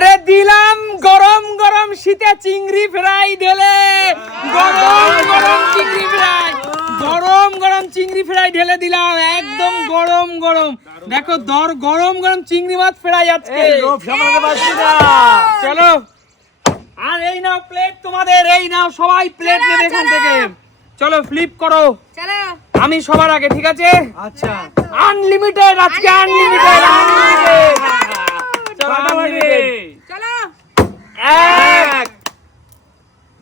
আরে দিলাম গরম গরম শীতে চিংড়ি ফ্রাই ঢেলে। গরম গরম চিংড়ি ফ্রাই। গরম গরম চিংড়ি ফ্রাই ঢেলে দিলাম একদম গরম গরম। দেখো দর গরম গরম চিংড়ি মাছ ফ্রাই আজকে। চলো। আর এই নাও প্লেট তোমাদের এই নাও সবাই প্লেট নেবে এখান থেকে। চলো ফ্লিপ করো। চলো। আমি সবার আগে ঠিক আছে? আচ্ছা। আনলিমিটেড আজকে আনলিমিটেড আনলিমিটেড চলো এক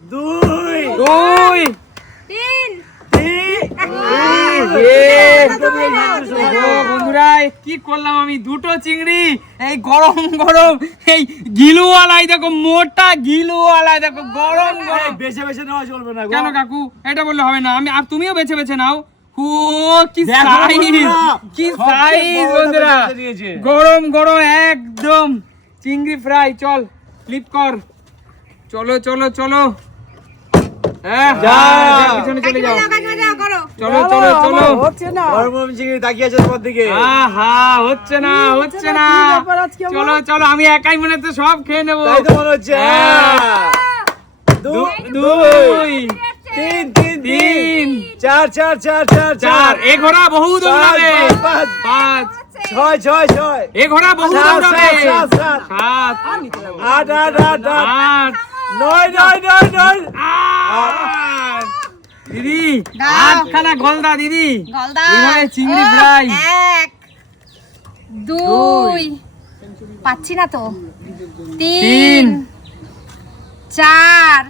দুই দুই তিন। বন্ধুরা। কি করলাম আমি? দুটো চিংড়ি এই গরম গরম এই গিলুওয়ালাই দেখো মোটা গিলুওয়ালাই দেখো গরম গরম। বেছে বেছে নেওয়া চলবে না কেন কাকু? এটা বললে হবে না। আমি আর তুমিও বেছে বেছে নাও। ও কি সাইজ কি সাইজ বন্ধুরা। গরম গরম একদম। চিংড়ি ফ্রাই চল ফ্লিপ কর। চলো চলো চলো। হ্যাঁ হ্যাঁ, পিছনে চলে যাও। চলো চলো চলো। গরম গরম চিংড়ি তাকিয়ে আছে তোমার দিকে। আহা হচ্ছে না হচ্ছে না চলো চলো আমি একাই মনে হচ্ছে সব খেয়ে নেব। তাই তো মনে হচ্ছে হ্যাঁ। দু- দুই তিন তিন তিন। তিন। চার চার চার চার চার। এ ঘোড়া বহু দৌড়াবে। পাঁচ, পাঁচ, পাঁচ। ছয় ছয় ছয়। এ ঘোড়া বহু দৌড়াবে। সাত, সাত, সাত। আট আট আট আট। আট। নয় নয় নয় নয়। আট। দিদি। আটখানা গলদা দিদি। গলদা। এইভাবে চিংড়ি ফ্রাই। এক দুই। পাচ্ছি না তো? তিন। চার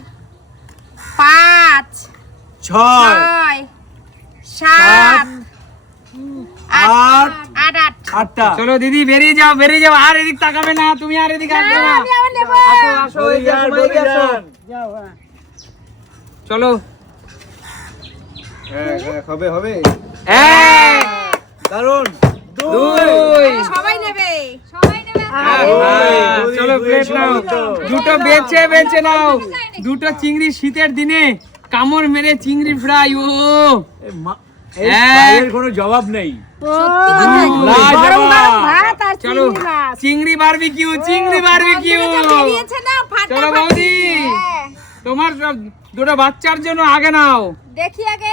পাঁচ ছয় ছয় সাত আট আট আট আট। আটটা। চলো দিদি বেরিয়ে যাও বেরিয়ে যাও আর এদিক তাকাবে না তুমি আর এদিকে আসবে না। আমি আবার নেব। আসো আসো এদিকে আসো, বলি এদিকে আসো। যান। চলো। হবে হবে। এক দারুণ দুই। সবাই নেবে সবাই নেবে। চলো প্লেট নাও। দুটো বেছে বেছে নাও। দুটো চিংড়ি শীতের দিনে। কামড় মেরে চিংড়ি ফ্রাই ও। এই কোনো জবাব নেই। চলো চিংড়ি মাছ চিংড়ি বারবিকিউ চিংড়ি বেরিয়েছে না চলো বৌদি হ্যাঁ, তোমার দুটো বাচ্চার জন্য আগে নাও। দেখি আগে।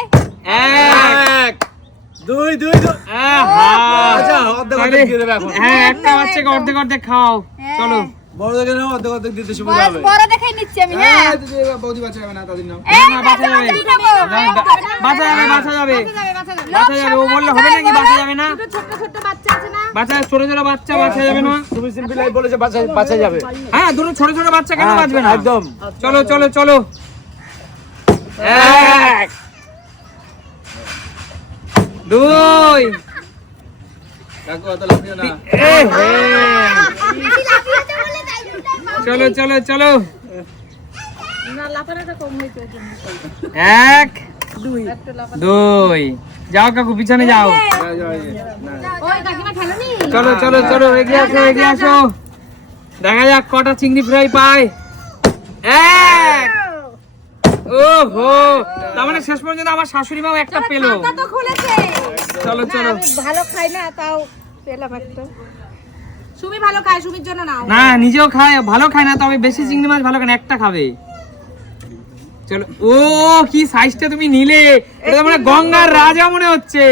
এক। দুই দুই। আচ্ছা। হ্যাঁ একটা বাচ্চাকে অর্ধেক অর্ধেক খাও হ্যাঁ। চলো। বড় দেখে নাও অর্ধেক অর্ধেক দিতে সুবিধা হবে। বড় দেখেই নিচ্ছি আমি হ্যাঁ। বৌদি বাচ্চা হবে না তাদের নাও না, বাঁচা যাবে। বাঁচা যাবে, বাঁচা যাবে। বাঁচা যাবে। বাঁচা যাবে, বাঁচা যাবে। বাঁচা যাবে ও বললে হবে নাকি বাঁচা যাবে না? বাচ্চা আছে ছোট ছোট বাচ্চা বাঁচা যাবে না? তুমি সিম্পল বলেছে যাবে। হ্যাঁ দুটো ছোট ছোট বাচ্চা কেন হ্যাঁ, বাঁচবে না? একদম। চলো চলো চলো। এক দুই। চলো চলো চলো। এক দুই। যাও কাকু পিছনে যাও। চলো চলো চলো এগিয়ে আসো এগিয়ে আসো। দেখা যাক কটা চিংড়ি ফ্রাই পায় এক। ও হো তার মানে শেষ পর্যন্ত আমার শাশুড়ি মাও একটা পেল। চলো চলো। ভালো খাই না তাও পেলাম একটা। সুমি ভালো খায় সুমির জন্য নাও। না নিজেও খায় ভালো খায় না তবে বেশি চিংড়ি মাছ ভালো খায় না একটা খাবে। চলো ও কি সাইজটা তুমি নিলে? এটা মানে গঙ্গার রাজা মনে হচ্ছে।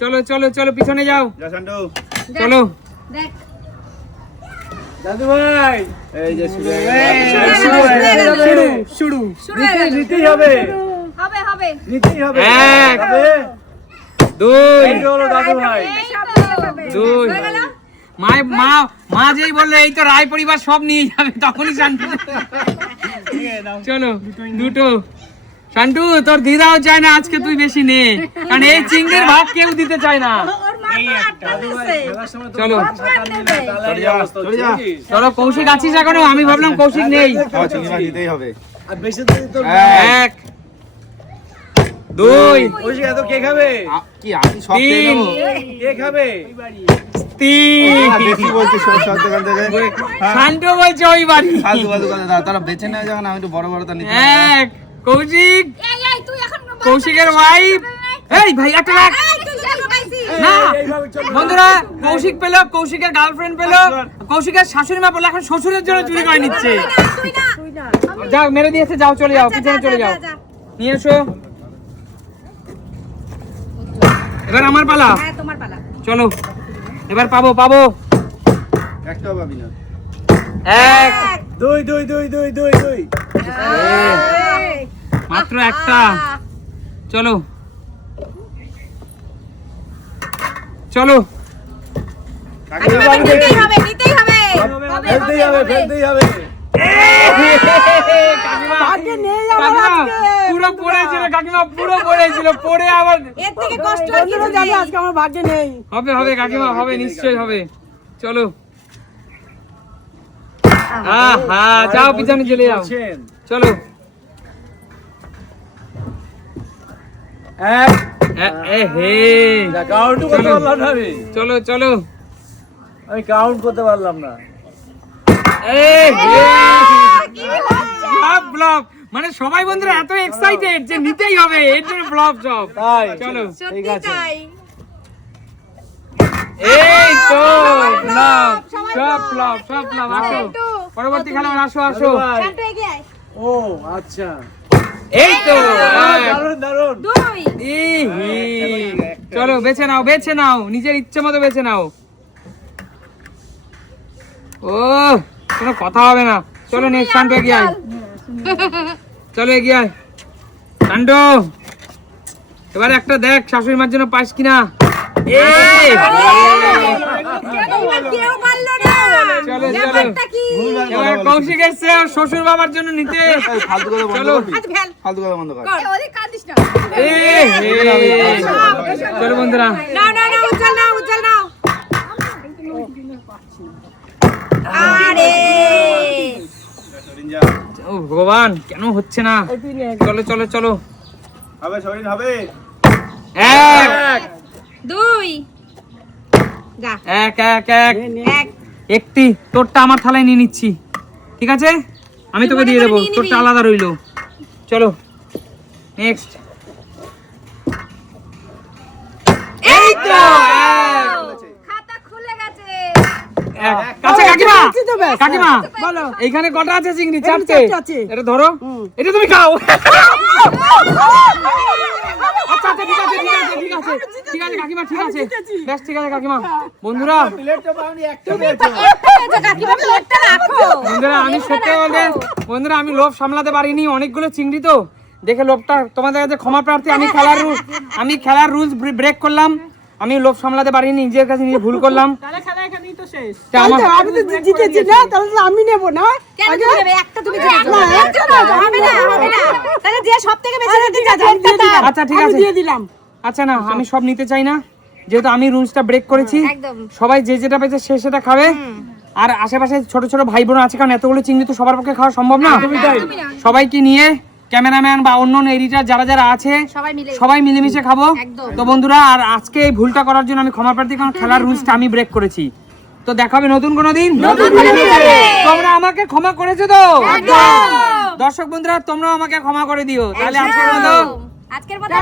চলো চলো চলো পিছনে যাও। চলো। দেখ। দাদু ভাই এই যে শুরু শুরু শুরু। নিতেই হবে। হবে হবে। নিতেই হবে। এক। দুই। দাদু ভাই। দুই? মা মা মা যেই বলল এই তো রায় পরিবার সব নিয়ে যাবে তখনই শান্তি চলো দুটো শান্টু তোর দিদাও চায় না আজকে তুই বেশি নে কারণ এই চিংড়ির ভাগ কেউ দিতে চায় না ওর মা তো আটটা দিচ্ছে। খেলার সময় তো চলো? চলো কৌশিক আছিস এখনও আমি ভাবলাম কৌশিক নেই এক দুই ওই যে এত কে খাবে কি আমি সব কে খাবে তিন বেশি বলছি সব সব দোকান থেকে শান্ত বলছে ওই বাড়ি। ফালতু ফালতু কথা তারা বেছে নেয় যখন আমি একটু বড় বড় তা নিতে এক কৌশিক। এই, এই, তুই এখন কৌশিকের এই ভাই একটা রাখ। না বন্ধুরা কৌশিক পেল কৌশিকের গার্লফ্রেন্ড পেল। কৌশিকের শাশুড়ি মা বলে এখন শ্বশুরের জন্য চুরি করে নিচ্ছে। তুই না তুই না। যাও মেরে দিয়েছে যাও চলে যাও পিছনে চলে যাও। নিয়ে এসো। এবার আমার পালা। হ্যাঁ তোমার পালা। চলো। এবার পাবো পাবো। একটাও পাবি না। এক। দুই দুই দুই দুই দুই দুই। মাত্র একটা। চলো। চলো। নিতেই হবে নিতেই হবে। হবে, ফেলতেই হবে, হবে। হবে। ফেলতেই হবে কাকিমা, কাকিমা, পুরো পড়েছিল কাকিমা পুরো পড়েছিল পড়ে আবার এর থেকে কষ্ট আর কিছু নেই। হবে হবে কাকিমা হবে নিশ্চয়ই হবে। চলো। আহা। যাও পিছনে চলে যাও। চলো। এক এ- এ হে। কাউন্ট করতে পারলাম না আমি। চলো চলো। আমি কাউন্ট করতে পারলাম না। এ হে। সব ব্লক মানে সবাই বন্ধুরা এত এক্সাইটেড যে নিতেই হবে এর জন্য সব তাই। চলো। সত্যি আছে। এই তো সবাই সব। ব্লক সব ব্লক আসো। পরবর্তী খেলোয়াড় আসো আসো। শান্ত। ও আচ্ছা। এই তো দারুণ দারুণ দুই। চলো বেছে নাও বেছে নাও। নিজের ইচ্ছে মতো বেছে নাও। ও কোনো কথা হবে না। চলো নেক্সট এগিয়ে আয়। চলো এগিয়ে আয়। কাণ্ড এবার একটা দেখ শাশুড়ি মার জন্য পাস কিনা। শ্বশুর বাবার জন্য নিতে। চলো। বন্ধুরা। আরে! ভগবান কেন হচ্ছে না? চলো চলো চলো। হবে শরীর হবে। এক। দুই। এক এক এক। এক। একটি। তোরটা আমার থালায় নিয়ে নিচ্ছি। ঠিক আছে? আমি তোকে দিয়ে দেবো। তোরটা আলাদা রইল। চলো। নেক্সট এই তো খাতা খুলে গেছে এক, এক। কাছে কাকিমা! এইখানে কটা আছে চিংড়ি? চারটে। এটা ধরো। এটা তুমি খাও। আচ্ছা ঠিক আছে ঠিক আছে ঠিক আছে। ঠিক আছে কাকিমা ঠিক আছে। বেশ ঠিক আছে কাকিমা। বন্ধুরা প্লেটটা পাওনি একটা পেয়েছ এই যে কাকিমা প্লেটটা রাখো। বন্ধুরা আমি সত্যি বলতে বন্ধুরা আমি লোভ সামলাতে পারিনি। অনেকগুলো চিংড়ি তো। দেখে লোভটা তোমাদের কাছে ক্ষমা প্রার্থী। আমি খেলার রুল আমি খেলার রুলস ব্রেক করলাম। আমি লোভ সামলাতে পারিনি নিজের কাছে নিজে ভুল করলাম। জিতেছো না, না? তার আচ্ছা ঠিক আছে। আচ্ছা না আমি সব নিতে চাই না। যেহেতু আমি রুলসটা ব্রেক করেছি সবাই যে যেটা পেয়েছে সে সেটা খাবে। আর আশেপাশে ছোট ছোট ভাই বোন আছে কারণ এতগুলো চিংড়ি তো সবার পক্ষে খাওয়া সম্ভব না। সবাইকে নিয়ে ক্যামেরাম্যান বা অন্য অন্য এডিটার যারা যারা আছে সবাই মিলেমিশে খাব। তো বন্ধুরা আর আজকে এই ভুলটা করার জন্য আমি ক্ষমা প্রার্থী কারণ খেলার রুলসটা আমি ব্রেক করেছি। তো দেখা হবে নতুন কোনো দিন। তোমরা আমাকে ক্ষমা করেছ তো? দর্শক বন্ধুরা তোমরাও আমাকে ক্ষমা করে দিও। তাহলে আজকের মতো আজকের মতো